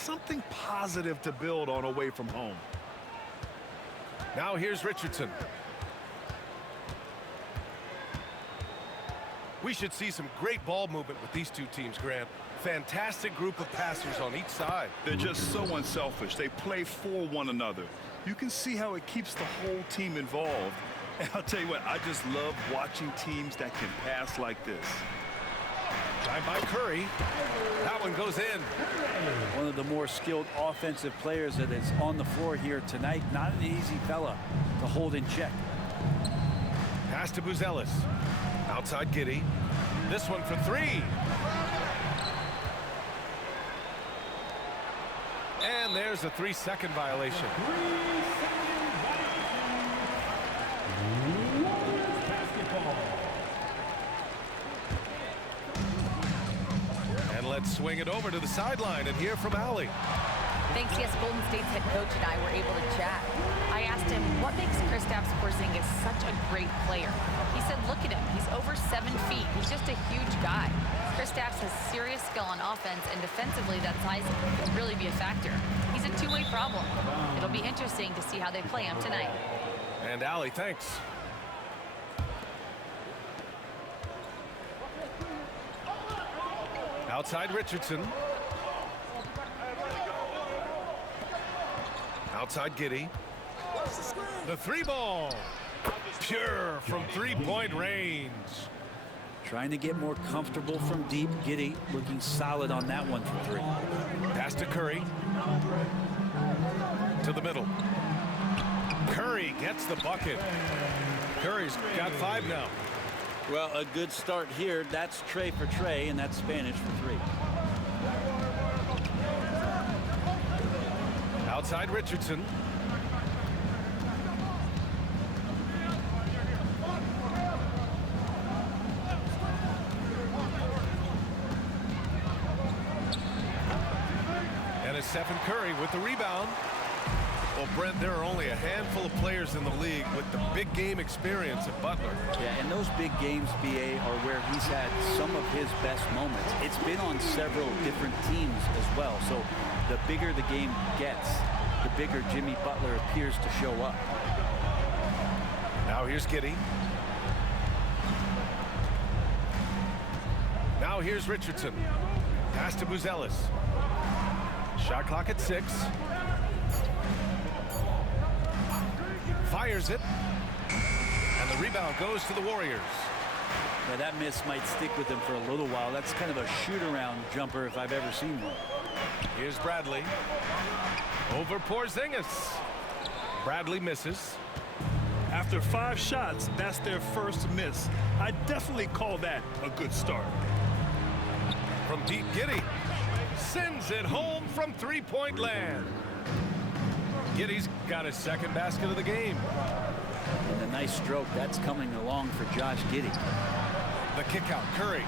something positive to build on away from home. Now here's Richardson. We should see some great ball movement with these two teams, Grant. Fantastic group of passers on each side. They're just so unselfish. They play for one another. You can see how it keeps the whole team involved. And I'll tell you what, I just love watching teams that can pass like this. Time by Curry. That one goes in. One of the more skilled offensive players that is on the floor here tonight. Not an easy fella to hold in check. Pass to Buzelis. Outside Giddey. This one for three. And there's a 3-second violation. And let's swing it over to the sideline and hear from Allie. Thanks, yes, Golden State's head coach and I were able to chat. I asked him, what makes Kristaps Porzingis such a great player? He said, look at him. He's over 7 feet. He's just a huge guy. Kristaps has serious skill on offense, and defensively, that size can really be a factor. He's a two-way problem. It'll be interesting to see how they play him tonight. And Allie, thanks. Outside Richardson. Outside Giddey. The three ball. Pure from three-point range. Trying to get more comfortable from deep. Giddey looking solid on that one from three. Pass to Curry. To the middle. Curry gets the bucket. Curry's got 5 now. Well, a good start here. That's Trey for Trey, and that's Spanish for 3. Outside Richardson. And it's Stephen Curry with the rebound. Well, Brent, there are only a handful of players in the league with the big game experience of Butler. Yeah, and those big games, BA, are where he's had some of his best moments. It's been on several different teams as well. So the bigger the game gets, the bigger Jimmy Butler appears to show up. Now here's Giddey. Now here's Richardson. Pass to Buzelis. Shot clock at 6. Fires it. And the rebound goes to the Warriors. Now that miss might stick with him for a little while. That's kind of a shoot-around jumper if I've ever seen one. Here's Bradley. Over Porzingis. Bradley misses. After 5 shots, that's their first miss. I definitely call that a good start. From deep, Giddey sends it home from three-point land. Giddey's got his second basket of the game. And a nice stroke. That's coming along for Josh Giddey. The kick out, Curry.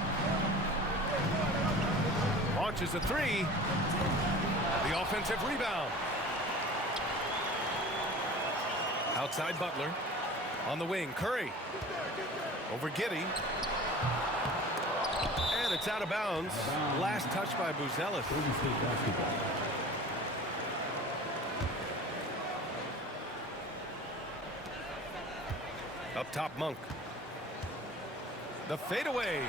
Launches a 3. The offensive rebound. Outside Butler. On the wing, Curry. Over Giddey. And it's out of bounds. Last touch by Buzelis. Up top, Monk. The fadeaway.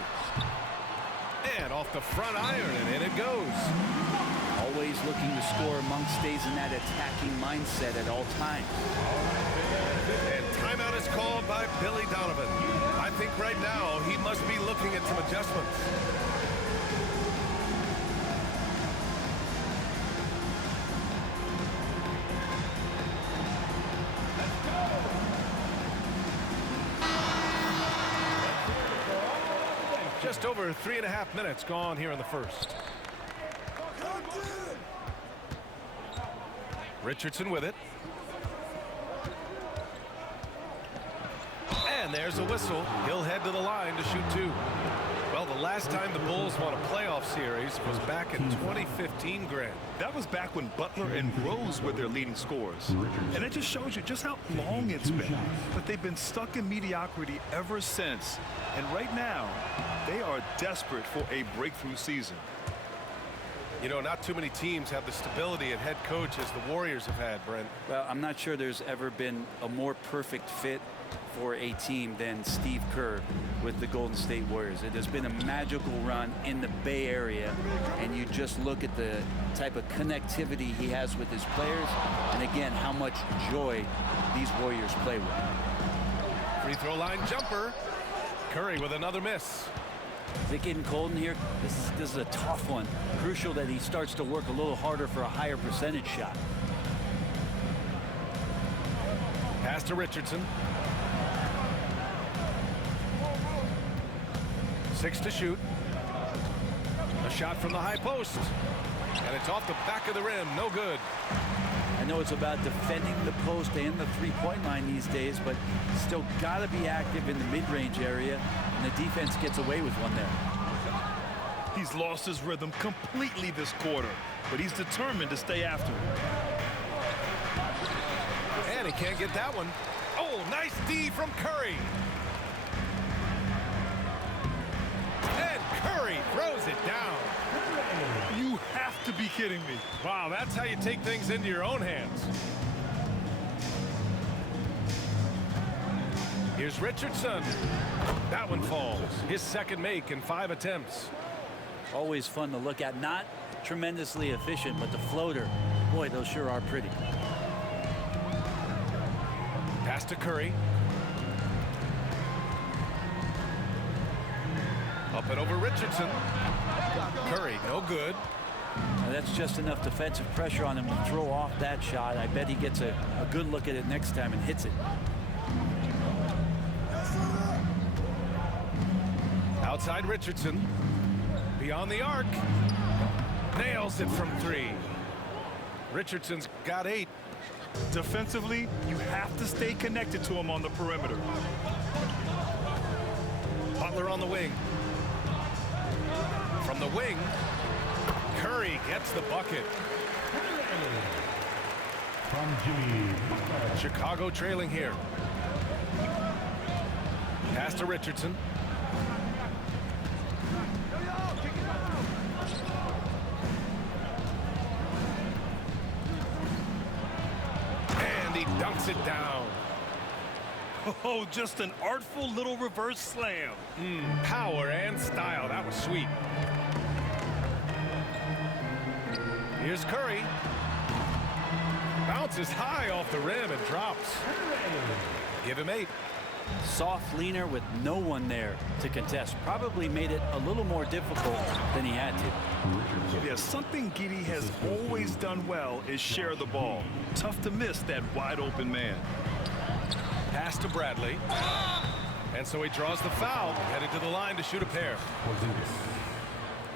And off the front iron, and in it goes. Always looking to score. Monk stays in that attacking mindset at all times. And timeout is called by Billy Donovan. I think right now he must be looking at some adjustments. Just over 3.5 minutes gone here in the first. Richardson with it. And there's a whistle. He'll head to the line to shoot 2. Well, the last time the Bulls won a playoff series was back in 2015, Grant. That was back when Butler and Rose were their leading scorers. And it just shows you just how long it's been. But they've been stuck in mediocrity ever since. And right now, they are desperate for a breakthrough season. You know, not too many teams have the stability and head coach as the Warriors have had, Brent. Well, I'm not sure there's ever been a more perfect fit for a team than Steve Kerr with the Golden State Warriors. It has been a magical run in the Bay Area, and you just look at the type of connectivity he has with his players, and again, how much joy these Warriors play with. Free throw line jumper. Curry with another miss. Is it getting cold in here? This is a tough one. Crucial that he starts to work a little harder for a higher percentage shot. Pass to Richardson. 6 to shoot. A shot from the high post. And it's off the back of the rim. No good. I know it's about defending the post and the three-point line these days, but still got to be active in the mid-range area, and the defense gets away with one there. He's lost his rhythm completely this quarter, but he's determined to stay after it. And he can't get that one. Oh, nice D from Curry. And Curry throws it down. You have to be kidding me. Wow, that's how you take things into your own hands. Here's Richardson. That one falls. His second make in 5 attempts. Always fun to look at. Not tremendously efficient, but the floater, boy, those sure are pretty. Pass to Curry. Up and over Richardson. Curry, no good. Now that's just enough defensive pressure on him to throw off that shot. I bet he gets a good look at it next time and hits it. Outside Richardson. Beyond the arc. Nails it from 3. Richardson's got 8. Defensively, you have to stay connected to him on the perimeter. Butler on the wing. From the wing, Curry gets the bucket. From Jimmy. Chicago trailing here. Pass to Richardson. And he dunks it down. Oh, just an artful little reverse slam. Power and style. That was sweet. Here's Curry. Bounces high off the rim and drops. Give him 8. Soft leaner with no one there to contest. Probably made it a little more difficult than he had to. Yeah, something Giddey has always done well is share the ball. Tough to miss that wide open man. Pass to Bradley. And so he draws the foul, headed to the line to shoot a pair.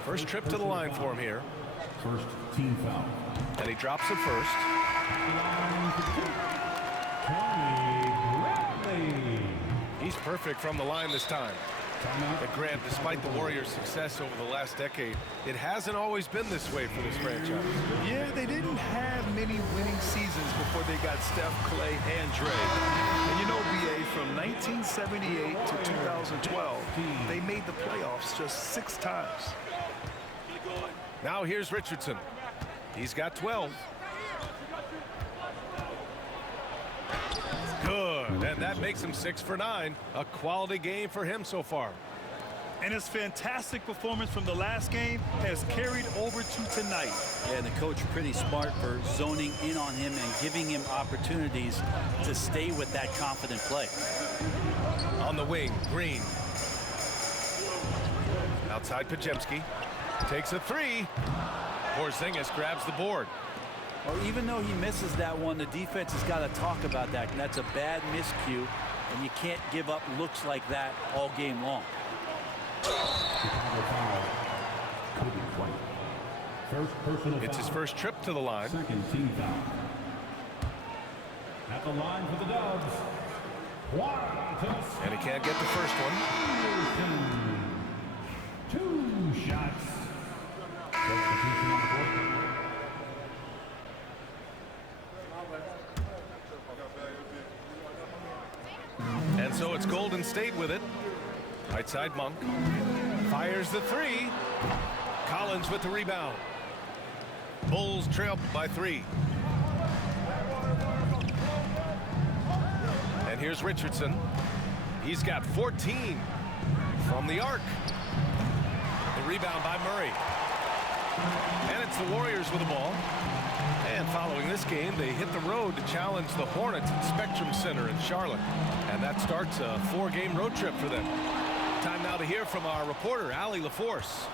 First trip to the line for him here. First team foul. And he drops it first. Tony Bradley. He's perfect from the line this time. But Grant, despite the Warriors' success over the last decade, it hasn't always been this way for this franchise. Yeah, they didn't have many winning seasons before they got Steph, Clay, and Dre. And you know, BA, from 1978 to 2012, they made the playoffs just 6 times. Now here's Richardson. He's got 12. Good, and that makes him 6 for 9. A quality game for him so far. And his fantastic performance from the last game has carried over to tonight. Yeah, the coach pretty smart for zoning in on him and giving him opportunities to stay with that confident play. On the wing, Green. Outside Podziemski. Takes a 3. Porzingis grabs the board. Well, even though he misses that one, the defense has got to talk about that. And that's a bad miscue, and you can't give up looks like that all game long. Chicago foul. Kobe White. First personal It's foul. his first trip to the line. Second team foul. At the line for the Dubs. And he can't get the first one. 2 shots. Substitution on the court. And so it's Golden State with it. Right side Monk. Fires the 3. Collins with the rebound. Bulls trail by 3. And here's Richardson. He's got 14 from the arc. The rebound by Murray. And it's the Warriors with the ball. And following this game, they hit the road to challenge the Hornets at Spectrum Center in Charlotte. And that starts a 4-game road trip for them. Time now to hear from our reporter, Allie LaForce.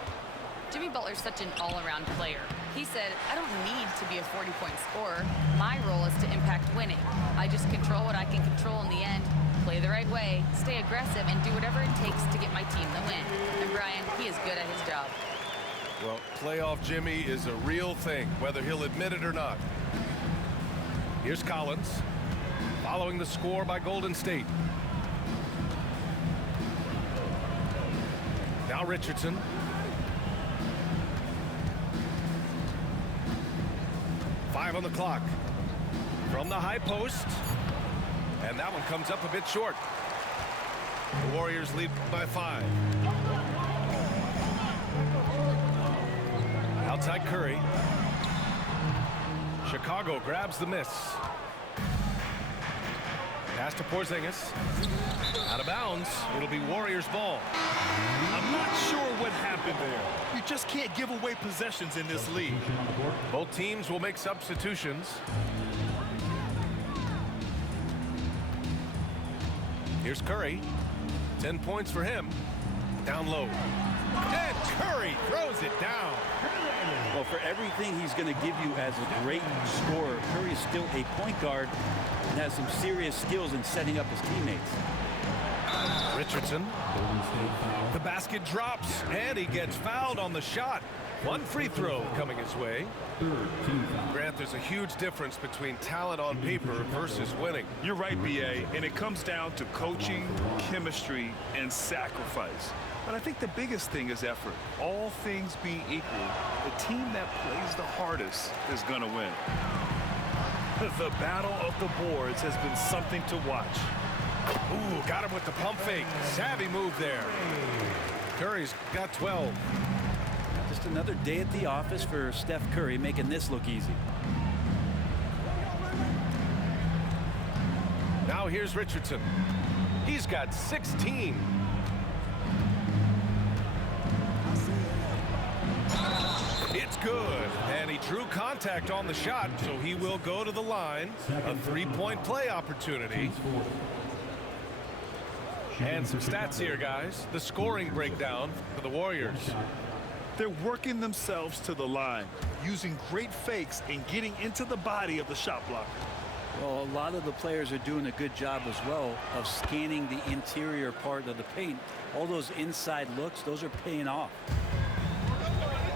Jimmy Butler's such an all-around player. He said, I don't need to be a 40-point scorer. My role is to impact winning. I just control what I can control in the end, play the right way, stay aggressive, and do whatever it takes to get my team the win. And Brian, he is good at his job. Well, playoff Jimmy is a real thing, whether he'll admit it or not. Here's Collins, following the score by Golden State. Now Richardson. Five on the clock. From the high post. And that one comes up a bit short. The Warriors lead by 5. Outside Curry. Chicago grabs the miss. Pass to Porzingis. Out of bounds. It'll be Warriors ball. I'm not sure what happened there. You just can't give away possessions in this league. Both teams will make substitutions. Here's Curry. 10 points for him. Down low. And Curry throws it down. Well, for everything he's going to give you as a great scorer, Curry is still a point guard and has some serious skills in setting up his teammates. Richardson. The basket drops, and he gets fouled on the shot. One free throw coming his way. Grant, there's a huge difference between talent on paper versus winning. You're right, B.A., and it comes down to coaching, chemistry, and sacrifice. But I think the biggest thing is effort. All things being equal, the team that plays the hardest is going to win. The battle of the boards has been something to watch. Ooh, got him with the pump fake. Savvy move there. Curry's got 12. Just another day at the office for Steph Curry, making this look easy. Now here's Richardson. He's got 16. It's good, and he drew contact on the shot, so he will go to the line. A 3-point play opportunity. And some stats here, guys. The scoring breakdown for the Warriors. They're working themselves to the line, using great fakes and getting into the body of the shot blocker. Well, a lot of the players are doing a good job as well of scanning the interior part of the paint. All those inside looks, those are paying off.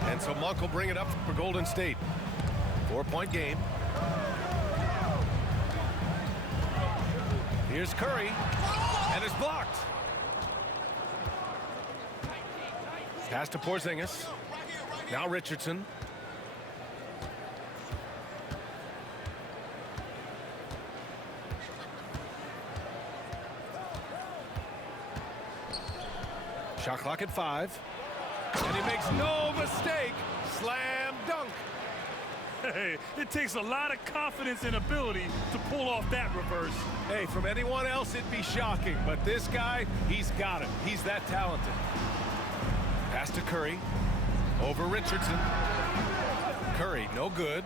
And so Monk will bring it up for Golden State. 4-point game. Here's Curry, and it's blocked. Pass to Porzingis. Now Richardson. Shot clock at 5. And he makes no mistake. Slam dunk. Hey, it takes a lot of confidence and ability to pull off that reverse. Hey, from anyone else, it'd be shocking. But this guy, he's got it. He's that talented. Pass to Curry. Over Richardson. Curry, no good.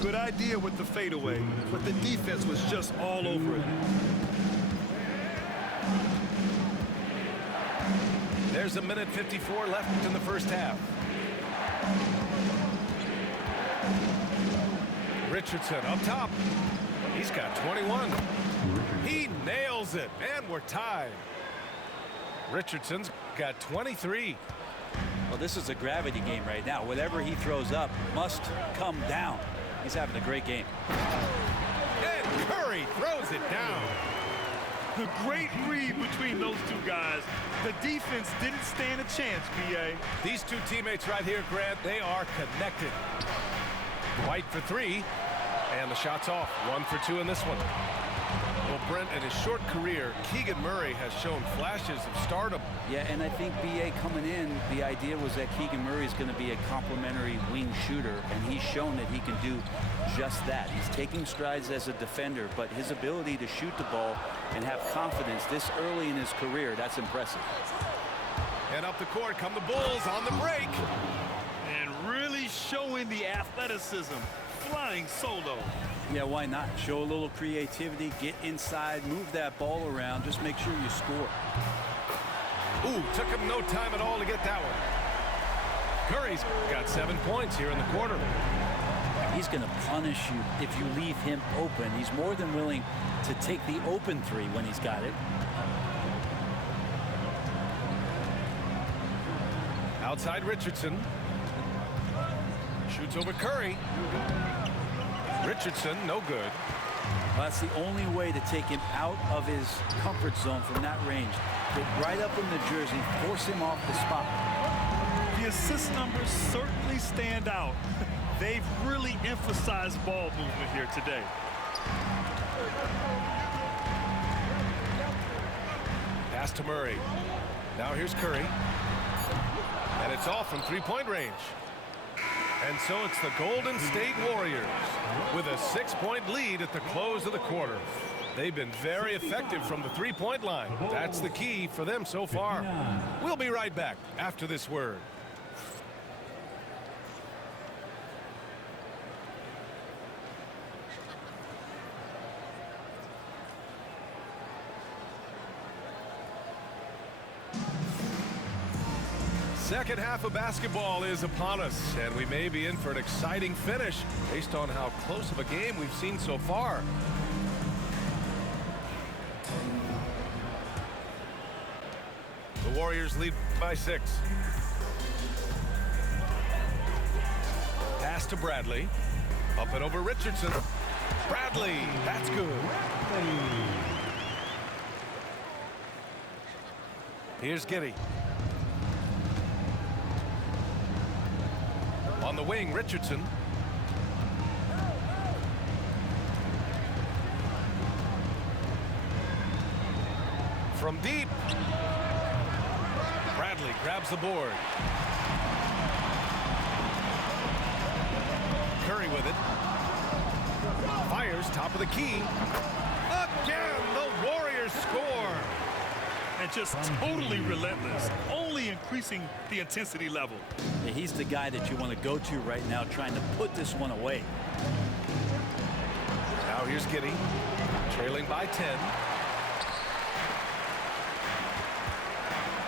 Good idea with the fadeaway, but the defense was just all over it. There's 1:54 left in the first half. Richardson up top. He's got 21. He nails it, and we're tied. Richardson's got 23. Well, this is a gravity game right now. Whatever he throws up must come down. He's having a great game. And Curry throws it down. A great read between those two guys. The defense didn't stand a chance, B.A. These two teammates right here, Grant, they are connected. White for 3, and the shot's off. 1 for 2 in this one. Well, Brent, in his short career, Keegan Murray has shown flashes of stardom. Yeah, and I think BA coming in, the idea was that Keegan Murray is going to be a complimentary wing shooter, and he's shown that he can do just that. He's taking strides as a defender, but his ability to shoot the ball and have confidence this early in his career, that's impressive. And up the court come the Bulls on the break. And really showing the athleticism, flying solo. Yeah, why not? Show a little creativity, get inside, move that ball around, just make sure you score. Ooh, took him no time at all to get that one. Curry's got 7 points here in the quarter. He's going to punish you if you leave him open. He's more than willing to take the open three when he's got it. Outside Richardson. Shoots over Curry. Richardson, no good. Well, that's the only way to take him out of his comfort zone from that range. Get right up in the jersey, force him off the spot. The assist numbers certainly stand out. They've really emphasized ball movement here today. Pass to Murray. Now here's Curry. And it's off from three-point range. And so it's the Golden State Warriors with a 6-point lead at the close of the quarter. They've been very effective from the three-point line. That's the key for them so far. We'll be right back after this word. Second half of basketball is upon us, and we may be in for an exciting finish based on how close of a game we've seen so far. The Warriors lead by 6. Pass to Bradley. Up and over Richardson. Bradley, that's good. Here's Giddey. On the wing, Richardson. From deep. Bradley grabs the board. Curry with it. Fires top of the key. Again, the Warriors score. And just totally relentless, only increasing the intensity level. Yeah, he's the guy that you want to go to right now, trying to put this one away. Now here's Giddey, trailing by 10.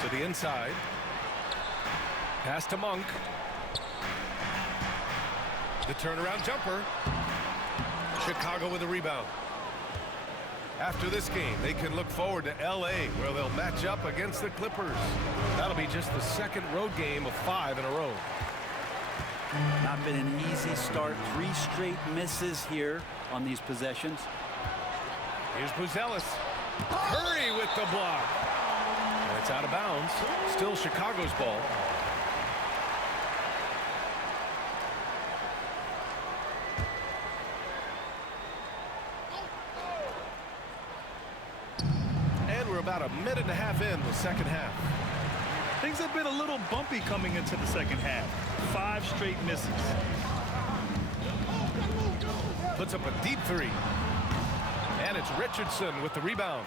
To the inside. Pass to Monk. The turnaround jumper. Chicago with a rebound. After this game, they can look forward to L.A., where they'll match up against the Clippers. That'll be just the second road game of 5 in a row. Not been an easy start. 3 straight misses here on these possessions. Here's Buzelis. Curry with the block. And it's out of bounds. Still Chicago's ball. We're about a minute and a half in the second half. Things have been a little bumpy coming into the second half. 5 straight misses. Puts up a deep 3. And it's Richardson with the rebound.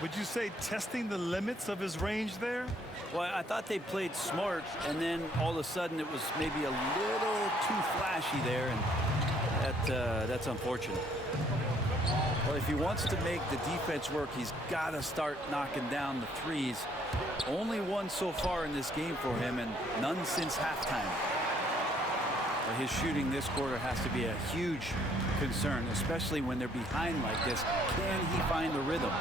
Would you say testing the limits of his range there? Well, I thought they played smart, and then all of a sudden it was maybe a little too flashy there, and that's unfortunate. Well, if he wants to make the defense work, he's got to start knocking down the threes. Only one so far in this game for him, and none since halftime. But his shooting this quarter has to be a huge concern, especially when they're behind like this. Can he find the rhythm?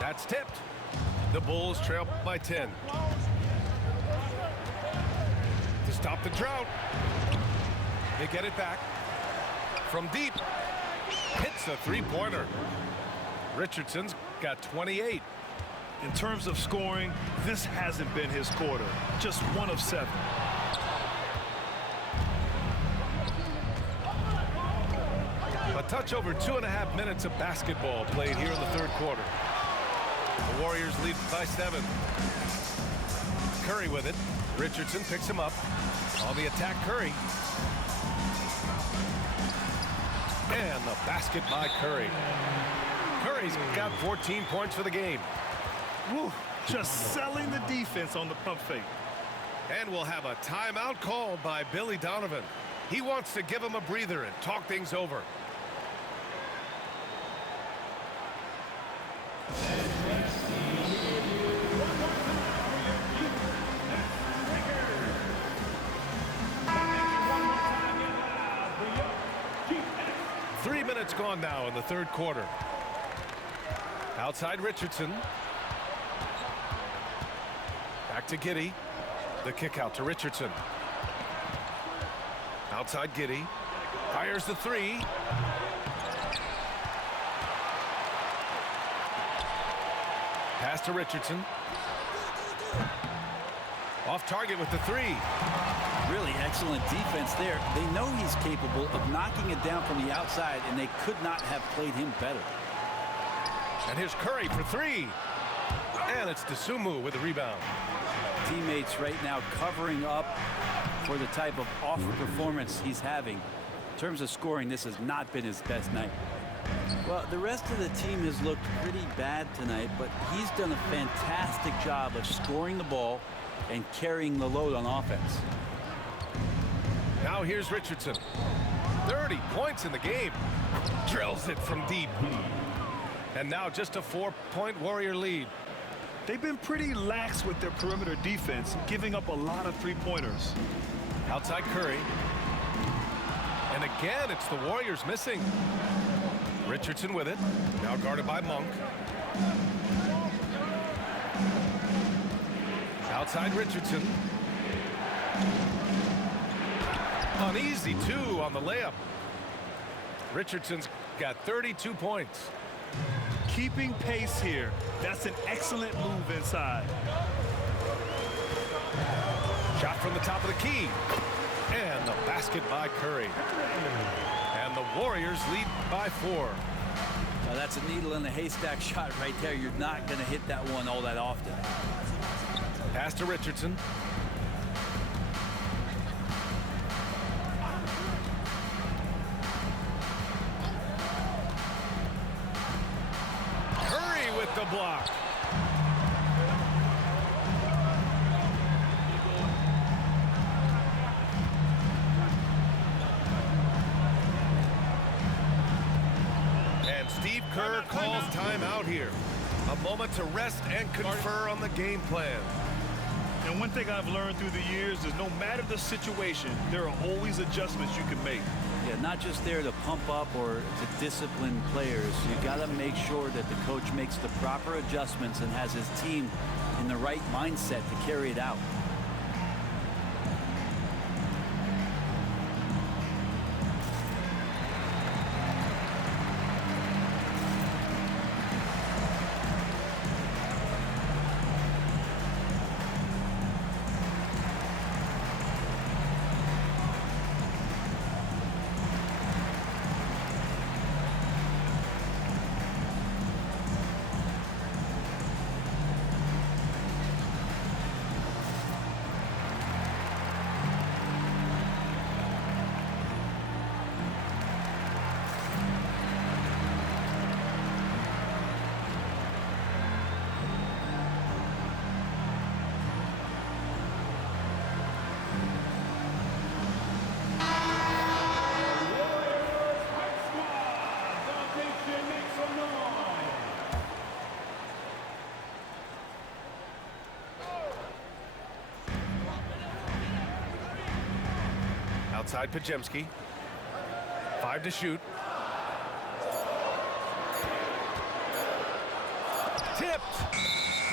That's tipped. The Bulls trail by 10. To stop the drought. They get it back. From deep. Hits a three-pointer. Richardson's got 28. In terms of scoring, this hasn't been his quarter. Just 1 of 7. A touch over 2.5 minutes of basketball played here in the third quarter. The Warriors lead by 7. Curry with it. Richardson picks him up. On the attack, Curry. And the basket by Curry. Curry's got 14 points for the game. Woo, just selling the defense on the pump fake. And we'll have a timeout called by Billy Donovan. He wants to give him a breather and talk things over. Three minutes gone now in the third quarter. Outside Richardson. Back to Giddey. The kick out to Richardson. Outside Giddey. Fires the three. Pass to Richardson. Off target with the three. Really excellent defense there. They know he's capable of knocking it down from the outside, and they could not have played him better. And here's Curry for three. And it's Dosunmu with the rebound. Teammates right now covering up for the type of off performance he's having. In terms of scoring, this has not been his best night. Well, the rest of the team has looked pretty bad tonight, but he's done a fantastic job of scoring the ball and carrying the load on offense. Now here's Richardson. 30 points in the game. Drills it from deep. And now just a 4-point Warrior lead. They've been pretty lax with their perimeter defense, giving up a lot of three-pointers. Outside Curry. And again, it's the Warriors missing. Richardson with it. Now guarded by Monk. Outside Richardson. An easy two on the layup. Richardson's got 32 points. Keeping pace here. That's an excellent move inside. Shot from the top of the key. And the basket by Curry. And the Warriors lead by 4. Now that's a needle in the haystack shot right there. You're not going to hit that one all that often. Pass to Richardson. Curry with the block. And Steve Kerr calls timeout here. A moment to rest and confer on the game plan. And one thing I've learned through the years is no matter the situation, there are always adjustments you can make. Yeah, not just there to pump up or to discipline players. You got to make sure that the coach makes the proper adjustments and has his team in the right mindset to carry it out. Outside Podziemski. 5 to shoot. Tipped.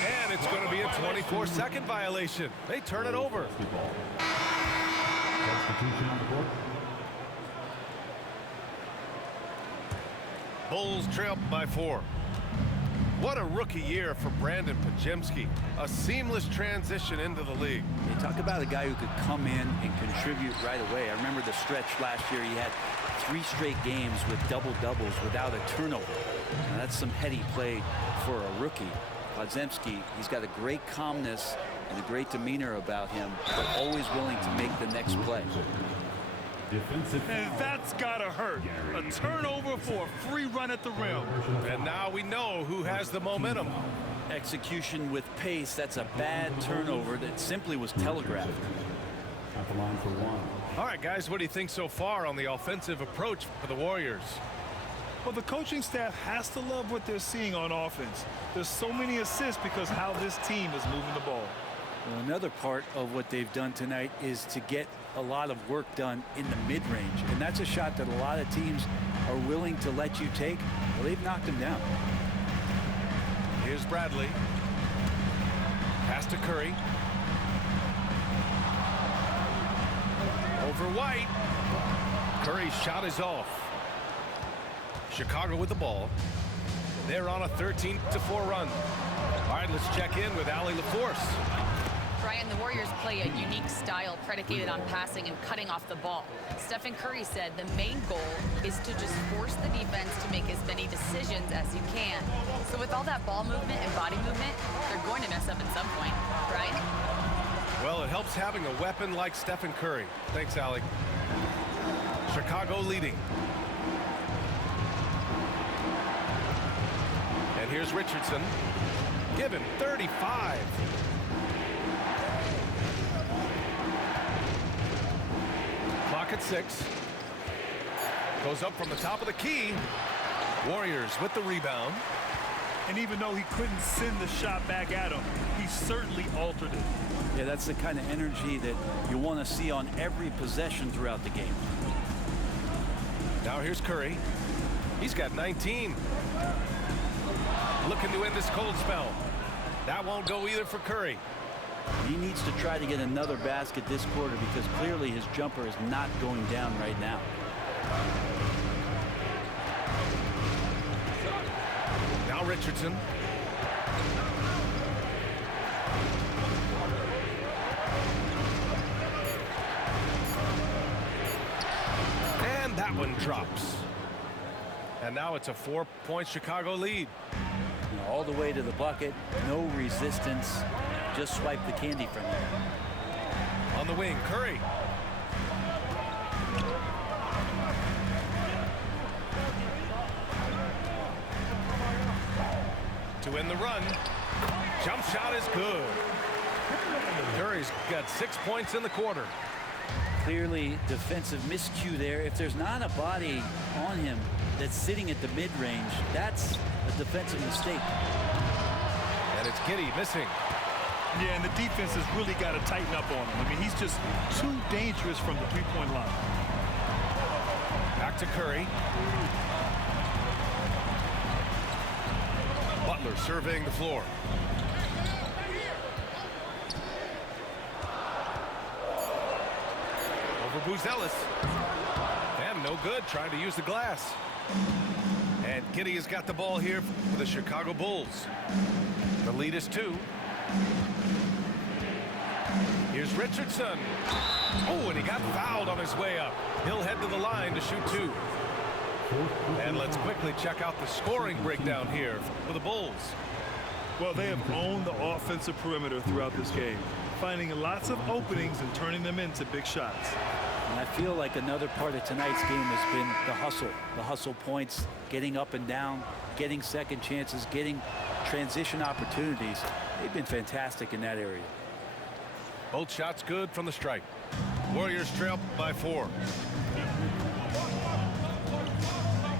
And it's going to be a 24-second violation. They turn it over. Substitution on the court. Bulls trail by 4. What a rookie year for Brandon Podziemski. A seamless transition into the league. You talk about a guy who could come in and contribute right away. I remember the stretch last year. He had 3 straight games with double-doubles without a turnover. Now, that's some heady play for a rookie. Podziemski, he's got a great calmness and a great demeanor about him, but always willing to make the next play. Defensive And foul. that's gotta hurt. A turnover for a free run at the rim. And now we know who has the momentum. Execution with pace, that's a bad turnover that simply was telegraphed. At the line for 1. All right, guys, what do you think so far on the offensive approach for the Warriors? Well, the coaching staff has to love what they're seeing on offense. There's so many assists because how this team is moving the ball. Well, another part of what they've done tonight is to get a lot of work done in the mid-range, and that's a shot that a lot of teams are willing to let you take. Well, they've knocked them down. Here's Bradley. Pass to Curry. Over White. Curry's shot is off. Chicago with the ball. They're on a 13-4 run. All right, let's check in with Allie LaForce. Brian, the Warriors play a unique style predicated on passing and cutting off the ball. Stephen Curry said the main goal is to just force the defense to make as many decisions as you can. So with all that ball movement and body movement, they're going to mess up at some point. Brian? Well, it helps having a weapon like Stephen Curry. Thanks, Allie. Chicago leading. And here's Richardson. Give him 35. Clock at 6. Goes up from the top of the key. Warriors with the rebound. And even though he couldn't send the shot back at him, he certainly altered it. Yeah, that's the kind of energy that you want to see on every possession throughout the game. Now here's Curry. He's got 19. Looking to end this cold spell. That won't go either for Curry. He needs to try to get another basket this quarter because clearly his jumper is not going down right now. Now Richardson. And that one drops. And now it's a 4-point Chicago lead. All the way to the bucket, no resistance, just swipe the candy from him. On the wing, Curry. To end the run. Jump shot is good. Curry's got 6 points in the quarter. Clearly defensive miscue there. If there's not a body on him that's sitting at the mid-range, that's a defensive mistake. And it's Giddey missing. Yeah, and the defense has really got to tighten up on him. I mean, he's just too dangerous from the three-point line. Back to Curry. Butler surveying the floor. Over Buzelis. And no good, trying to use the glass. And Giddey has got the ball here for the Chicago Bulls. The lead is 2. Here's Richardson. Oh, and he got fouled on his way up. He'll head to the line to shoot 2. And let's quickly check out the scoring breakdown here for the Bulls. Well, they have owned the offensive perimeter throughout this game, finding lots of openings and turning them into big shots. And I feel like another part of tonight's game has been the hustle points, getting up and down, getting second chances, getting transition opportunities. They've been fantastic in that area. Both shots good from the stripe. Warriors trail by 4.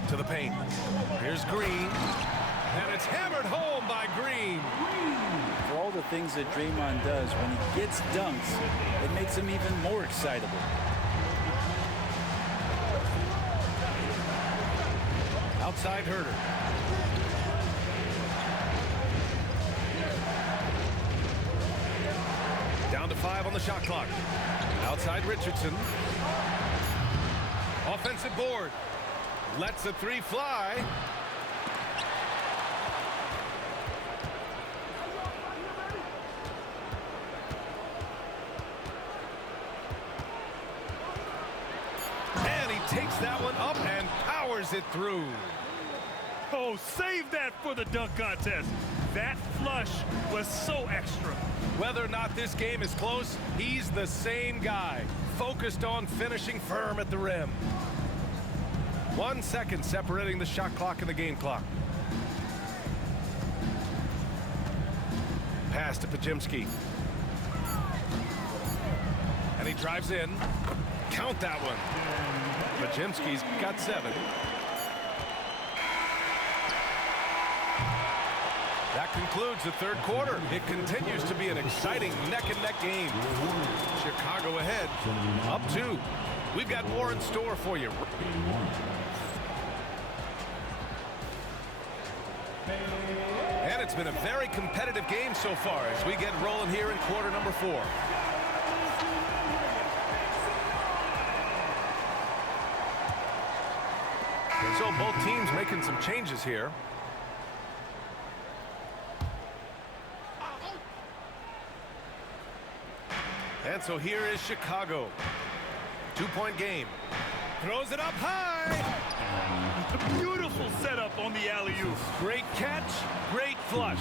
To the paint. Here's Green. And it's hammered home by Green. For all the things that Draymond does, when he gets dunks, it makes him even more excitable. Outside Herter. Down to 5 on the shot clock. Outside Richardson. Offensive board. Lets the 3 fly. And he takes that one up and powers it through. Oh, save that for the dunk contest. That flush was so extra. Whether or not this game is close, he's the same guy, focused on finishing firm at the rim. 1 second separating the shot clock and the game clock. Pass to Podziemski. And he drives in. Count that one. Podziemski's got 7. That concludes the third quarter. It continues to be an exciting neck-and-neck game. Chicago ahead, up 2. We've got more in store for you. And it's been a very competitive game so far as we get rolling here in quarter number 4. So both teams making some changes here. And so here is Chicago. 2-point game. Throws it up high. Beautiful setup on the alley-oop. Great catch, great flush.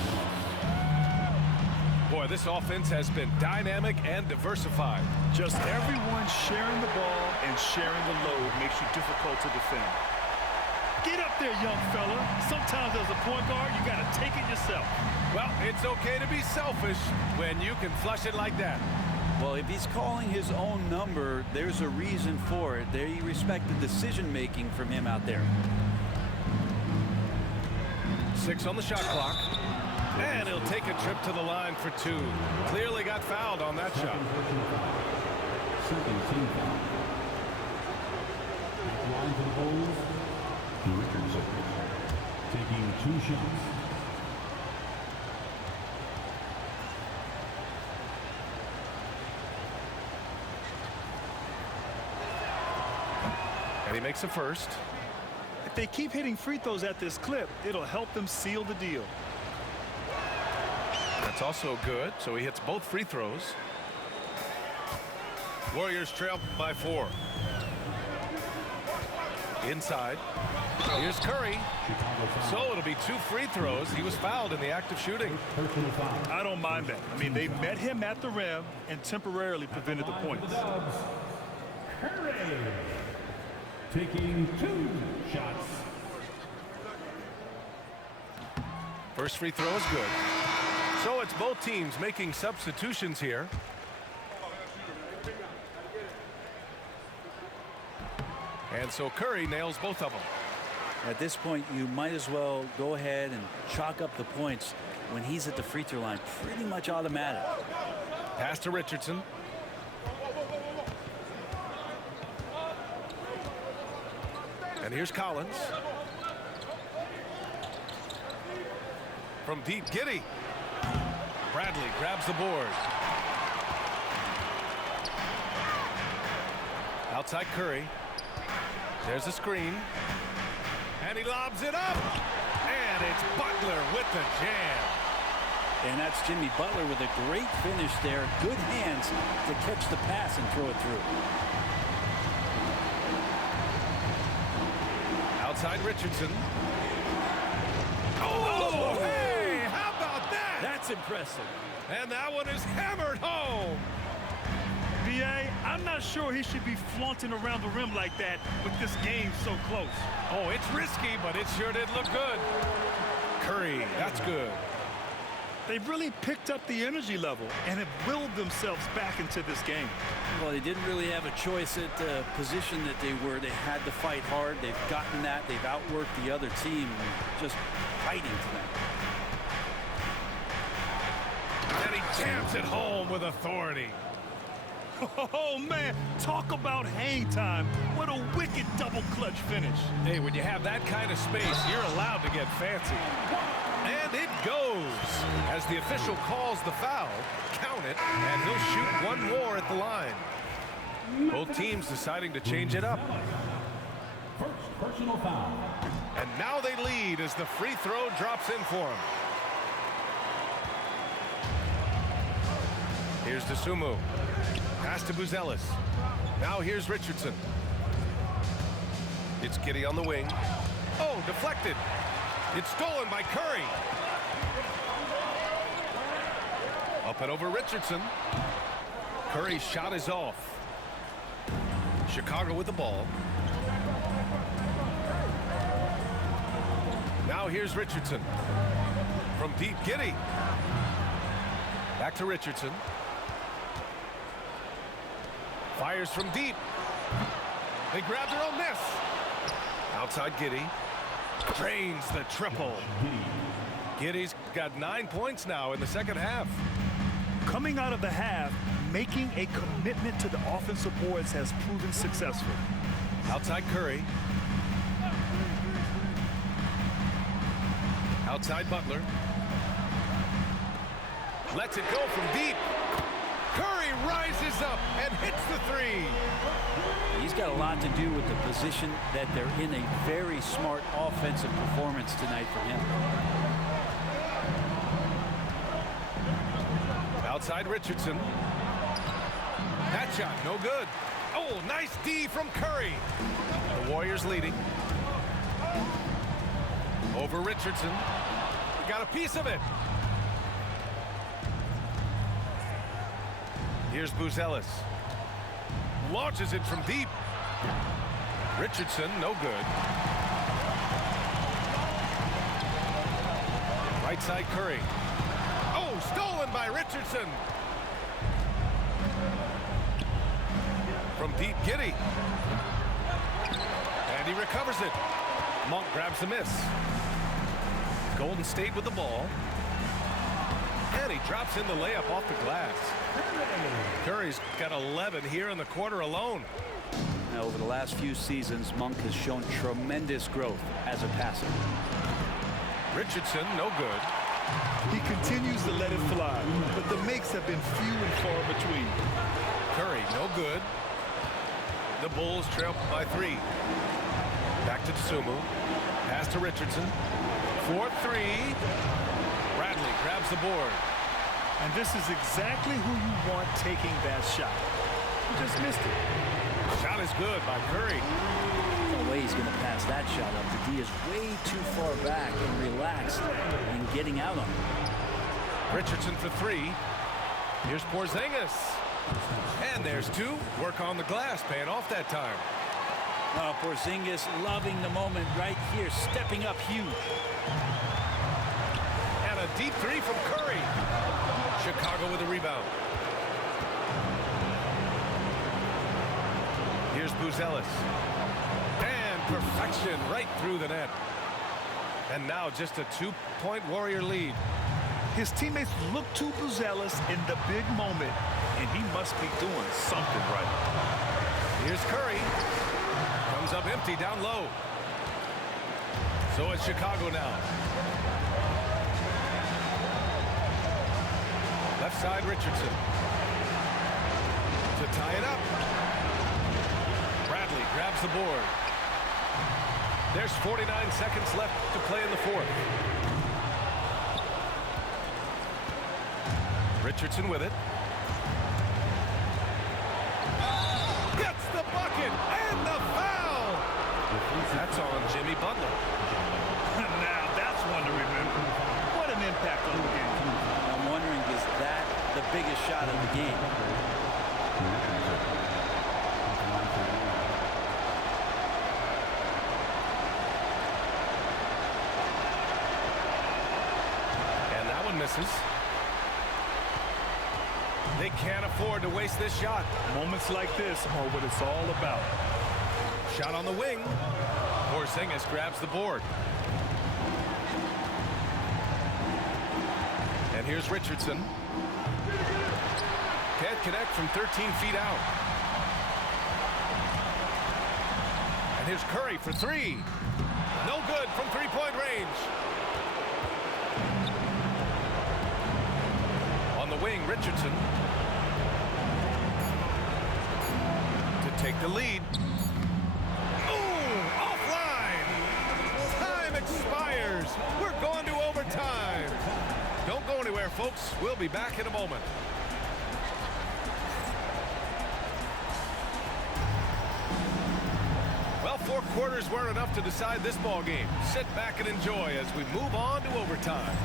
Boy, this offense has been dynamic and diversified. Just everyone sharing the ball and sharing the load makes you difficult to defend. Get up there, young fella. Sometimes as a point guard, you got to take it yourself. Well, it's okay to be selfish when you can flush it like that. Well, if he's calling his own number, there's a reason for it. They respect the decision-making from him out there. 6 on the shot clock. And he'll take a trip to the line for 2. Clearly got fouled on that shot. Second team foul. At the line for the Bulls, Richardson. Taking 2 shots. And he makes a first. If they keep hitting free throws at this clip, it'll help them seal the deal. That's also good, so he hits both free throws. Warriors trail by 4. Inside. Here's Curry. So it'll be 2 free throws. He was fouled in the act of shooting. Personal foul. I don't mind that. I mean, they met him at the rim and temporarily prevented the points. Curry. Taking 2 shots. First free throw is good. So it's both teams making substitutions here. And so Curry nails both of them. At this point, you might as well go ahead and chalk up the points when he's at the free throw line. Pretty much automatic. Pass to Richardson. And here's Collins. From deep, Giddey. Bradley grabs the board. Outside Curry. There's a screen. And he lobs it up. And it's Butler with the jam. And that's Jimmy Butler with a great finish there. Good hands to catch the pass and throw it through. Outside Richardson. Oh, hey, how about that? That's impressive. And that one is hammered home. B.A., I'm not sure he should be flaunting around the rim like that with this game so close. Oh, it's risky, but it sure did look good. Curry, that's good. They've really picked up the energy level and have willed themselves back into this game. Well, they didn't really have a choice at the position that they were. They had to fight hard. They've gotten that. They've outworked the other team, just fighting to them. And he jams it home with authority. Oh, man, talk about hang time. What a wicked double clutch finish. Hey, when you have that kind of space, you're allowed to get fancy. And it goes. As the official calls the foul, count it, and he'll shoot one more at the line. Both teams deciding to change it up. First personal foul. And now they lead as the free throw drops in for him. Here's Dosunmu. Pass to Buzelis. Now here's Richardson. It's Giddey on the wing. Oh, deflected. It's stolen by Curry. Up and over Richardson. Curry's shot is off. Chicago with the ball. Now here's Richardson. From deep, Giddey. Back to Richardson. Fires from deep. They grab their own miss. Outside Giddey. Drains the triple. Giddey's got 9 points now in the second half. Coming out of the half, making a commitment to the offensive boards has proven successful. Outside Curry. Outside Butler. Lets it go from deep. Curry rises up and hits the three. He's got a lot to do with the position that they're in. A very smart offensive performance tonight for him. Outside Richardson. That shot, no good. Oh, nice D from Curry. The Warriors leading. Over Richardson. He got a piece of it. Here's Buzelis. Launches it from deep. Richardson, no good. Right side Curry. Oh, stolen by Richardson. From deep, Giddey. And he recovers it. Monk grabs the miss. Golden State with the ball. And he drops in the layup off the glass. Curry's got 11 here in the quarter alone. Now, over the last few seasons, Monk has shown tremendous growth as a passer. Richardson, no good. He continues to let it fly, but the makes have been few and far between. Curry, no good. The Bulls trail by 3. Back to Tsumu. Pass to Richardson. 4-3. Bradley grabs the board. And this is exactly who you want taking that shot. He just missed it. Shot is good by Curry. No way he's going to pass that shot up. The D is way too far back and relaxed and getting out on him. Richardson for 3. Here's Porzingis. And there's 2. Work on the glass, paying off that time. Porzingis loving the moment right here, stepping up huge. And a deep 3 from Curry. Chicago with a rebound. Here's Buzelis. And perfection right through the net. And now just a 2-point Warrior lead. His teammates look to Buzelis in the big moment, and he must be doing something right. Here's Curry. Comes up empty down low. So it's Chicago now. Left side Richardson. To tie it up. Bradley grabs the board. There's 49 seconds left to play in the fourth. Richardson with it. Gets the bucket and the foul. That's on Jimmy Butler. Now that's one to remember. What an impact on the game. I'm wondering, is that the biggest shot of the game? And that one misses. They can't afford to waste this shot. Moments like this are what it's all about. Shot on the wing. Porzingis grabs the board. And here's Richardson. Can't connect from 13 feet out. And here's Curry for 3. No good from three-point range. On the wing, Richardson. To take the lead. Boom! Offline! Time expires. We're going to overtime. Don't go anywhere, folks. We'll be back in a moment. Well, 4 quarters weren't enough to decide this ball game. Sit back and enjoy as we move on to overtime.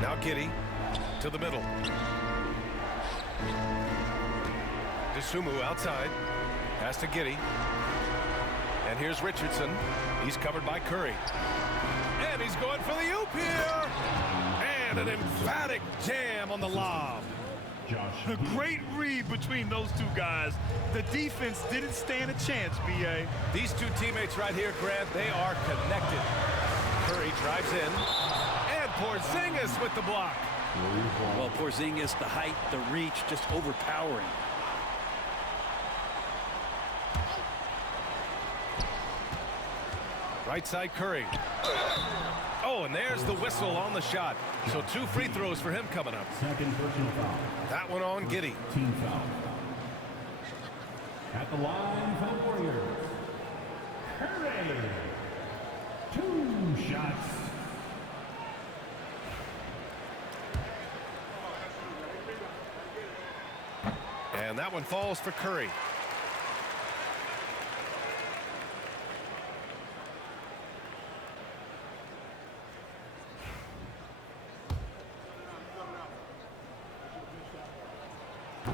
Now Giddey to the middle. DeSumo outside. Pass to Giddey. And here's Richardson. He's covered by Curry. And he's going for the oop here. And an emphatic jam on the lob. A great read between those two guys. The defense didn't stand a chance, B.A. These two teammates right here, Grant, they are connected. Curry drives in. And Porzingis with the block. Well, Porzingis, the height, the reach, just overpowering. Right side Curry. Oh, and there's the whistle on the shot. So 2 free throws for him coming up. Second personal foul. That one on Giddey. Team foul. At the line for the Warriors, Curry. 2 shots. And that one falls for Curry.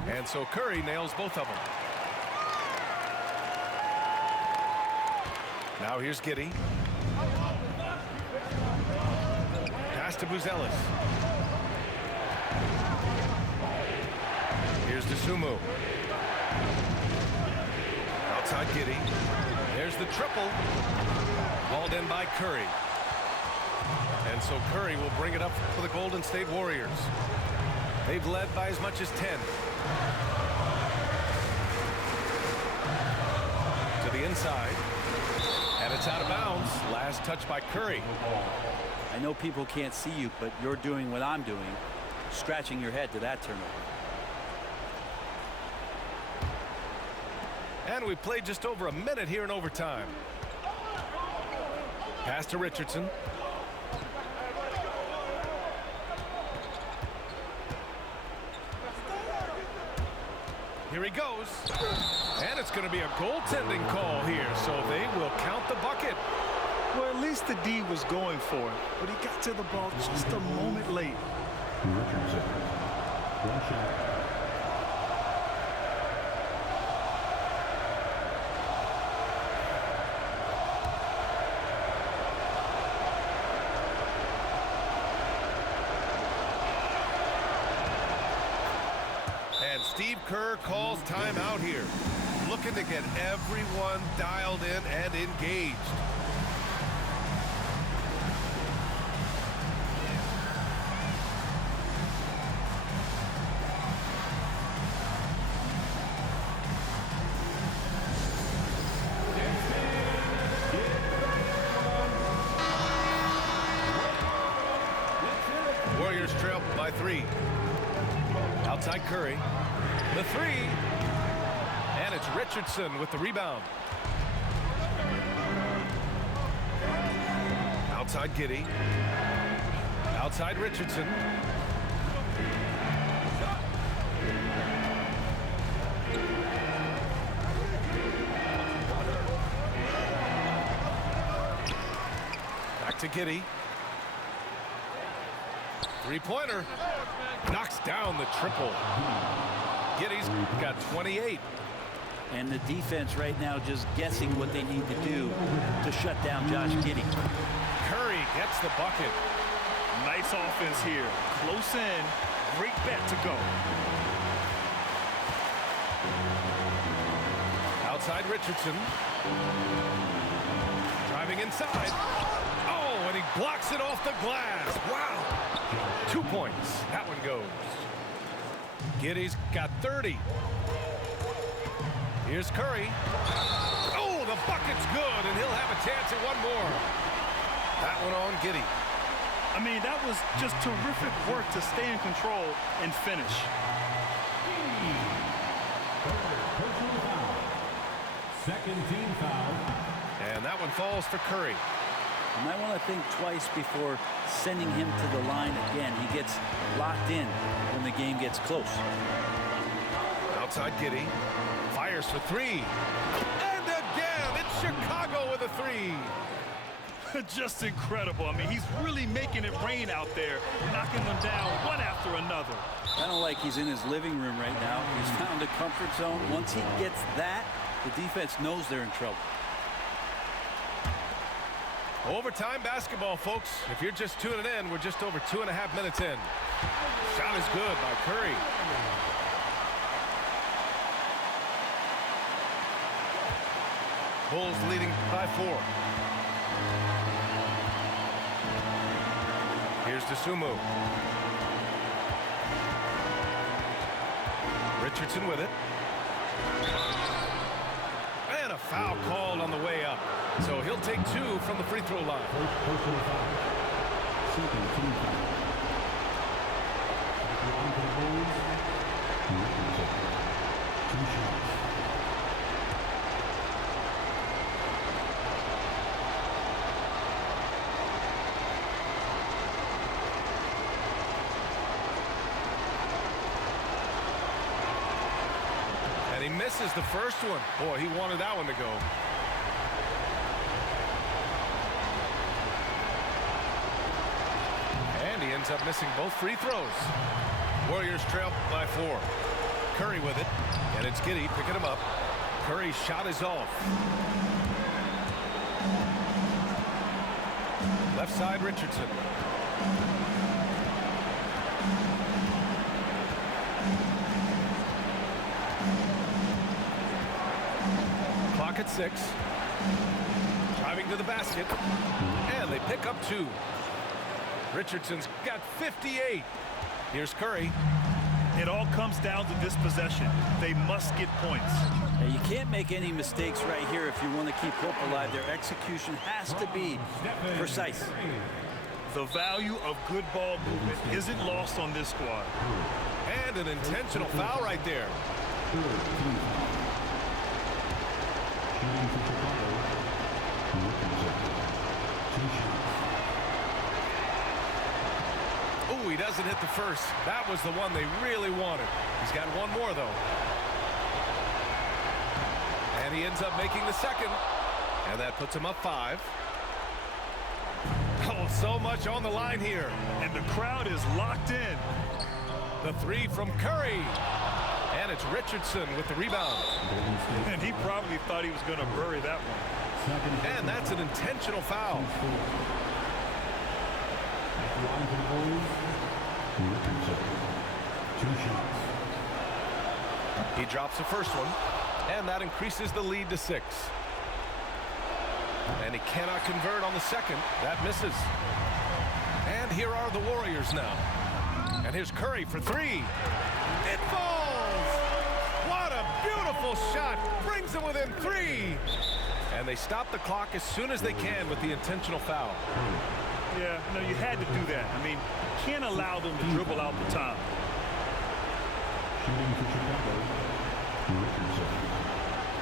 And so Curry nails both of them. Now here's Giddey. Pass to Buzelis. Here's DeSumo. Outside Giddey. There's the triple. Hauled in by Curry. And so Curry will bring it up for the Golden State Warriors. They've led by as much as 10. To the inside. And it's out of bounds. Last touch by Curry. I know people can't see you, but you're doing what I'm doing, scratching your head to that turnover. And we played just over a minute here in overtime. Pass to Richardson. Here he goes. And it's going to be a goaltending call here, so they will count the bucket. Well, at least the D was going for it, but he got to the ball just a moment late. Richardson. 1 shot. Steve Kerr calls timeout here, looking to get everyone dialed in and engaged. Warriors trail by 3. Outside Curry. The 3. And it's Richardson with the rebound. Outside Giddey. Outside Richardson. Back to Giddey. 3-pointer. Knocks down the triple. Giddey's got 28. And the defense right now just guessing what they need to do to shut down Josh Giddey. Curry gets the bucket. Nice offense here. Close in. Great bet to go. Outside Richardson. Driving inside. Oh, and he blocks it off the glass. Wow. 2 points. That one goes. Giddey's got 30. Here's Curry. Oh, the bucket's good, and he'll have a chance at one more. That one on Giddey. I mean, that was just terrific work to stay in control and finish. Personal foul. Second team foul. And that one falls for Curry. You might want to think twice before sending him to the line again. He gets locked in when the game gets close. Outside Giddey. Fires for three. And again, it's Chicago with a three. Just incredible. I mean, he's really making it rain out there, knocking them down one after another. Kind of like he's in his living room right now. He's found a comfort zone. Once he gets that, the defense knows they're in trouble. Overtime basketball, folks. If you're just tuning in, we're just over 2.5 minutes in. Shot is good by Curry. Bulls leading by 4. Here's Dosunmu. Richardson with it. And a foul called on the way up. So he'll take 2 from the free throw line. First personal foul. Second team foul. At the line for the Bulls, Richardson. 2 shots. And he misses the first one. Boy, he wanted that one to go. And he ends up missing both free throws. Warriors trail by 4. Curry with it. And it's Giddey picking him up. Curry's shot is off. Left side, Richardson. Clock at 6. Driving to the basket. And they pick up 2. Richardson's got 58. Here's Curry. It all comes down to this possession. They must get points. Now, you can't make any mistakes right here if you want to keep hope alive. Their execution has to be precise. The value of good ball movement isn't lost on this squad. And an intentional foul right there. Third team foul. Shooting for Chicago, Richardson. 2 shots. Ooh, he doesn't hit the first. That was the one they really wanted. He's got one more, though. And he ends up making the second. And that puts him up 5. Oh, so much on the line here. And the crowd is locked in. The 3 from Curry. And it's Richardson with the rebound. Golden State. And he probably thought he was going to bury that one. And that's an intentional foul. At the line for the Bulls, Richardson. 2 shots. He drops the first one. And that increases the lead to 6. And he cannot convert on the second. That misses. And here are the Warriors now. And here's Curry for 3. It falls! What a beautiful shot! Brings them within 3. And they stop the clock as soon as they can with the intentional foul. Yeah, no, you had to do that. I mean, you can't allow them to dribble out the time. Shooting for Chicago, Richardson.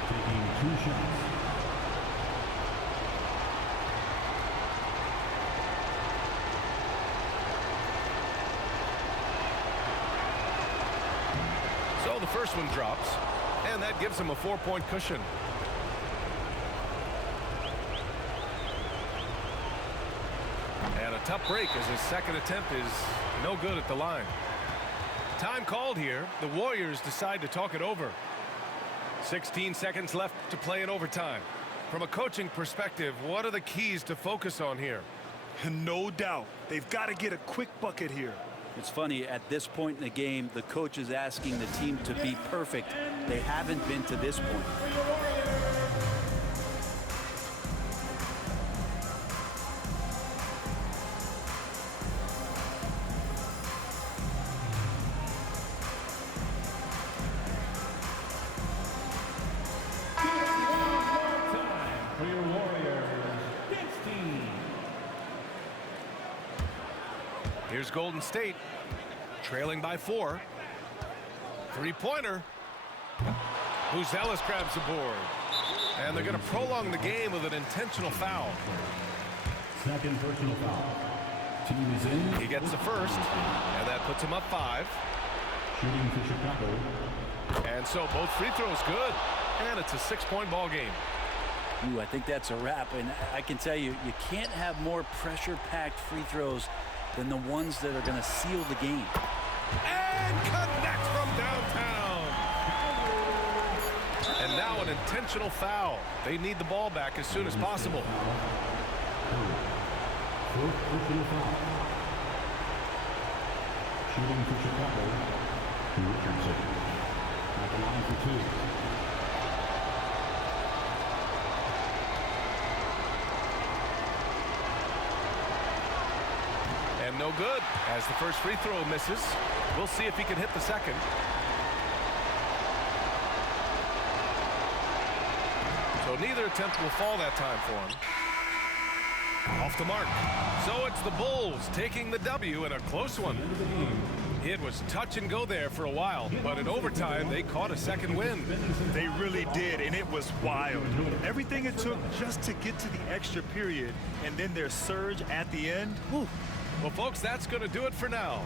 Taking 2 shots. So the first one drops, and that gives him a 4-point cushion. And a tough break as his second attempt is no good at the line. Time called here. The Warriors decide to talk it over. 16 seconds left to play in overtime. From a coaching perspective, what are the keys to focus on here? No doubt. They've got to get a quick bucket here. It's funny, at this point in the game, the coach is asking the team to be perfect. They haven't been to this point. For your Warriors, 16. Here's Golden State, trailing by 4. 3-pointer. Buzelis grabs the board. And they're going to prolong the game with an intentional foul. Second personal foul. Team is in. He gets the first, and that puts him up 5. Shooting for Chicago. And so both free throws good, and it's a 6-point ball game. Ooh, I think that's a wrap, and I can tell you, you can't have more pressure-packed free throws than the ones that are going to seal the game. And connect from downtown. And now an intentional foul. They need the ball back as soon as possible. Fourth personal foul. Shooting for Chicago. Richardson. At the line for 2. And no good as the first free throw misses. We'll see if he can hit the second. So neither attempt will fall that time for him. Off the mark. So it's the Bulls taking the W in a close one. It was touch and go there for a while, but in overtime they caught a second win. They really did, and it was wild. Everything it took just to get to the extra period, and then their surge at the end. Whew. Well, folks, that's going to do it for now.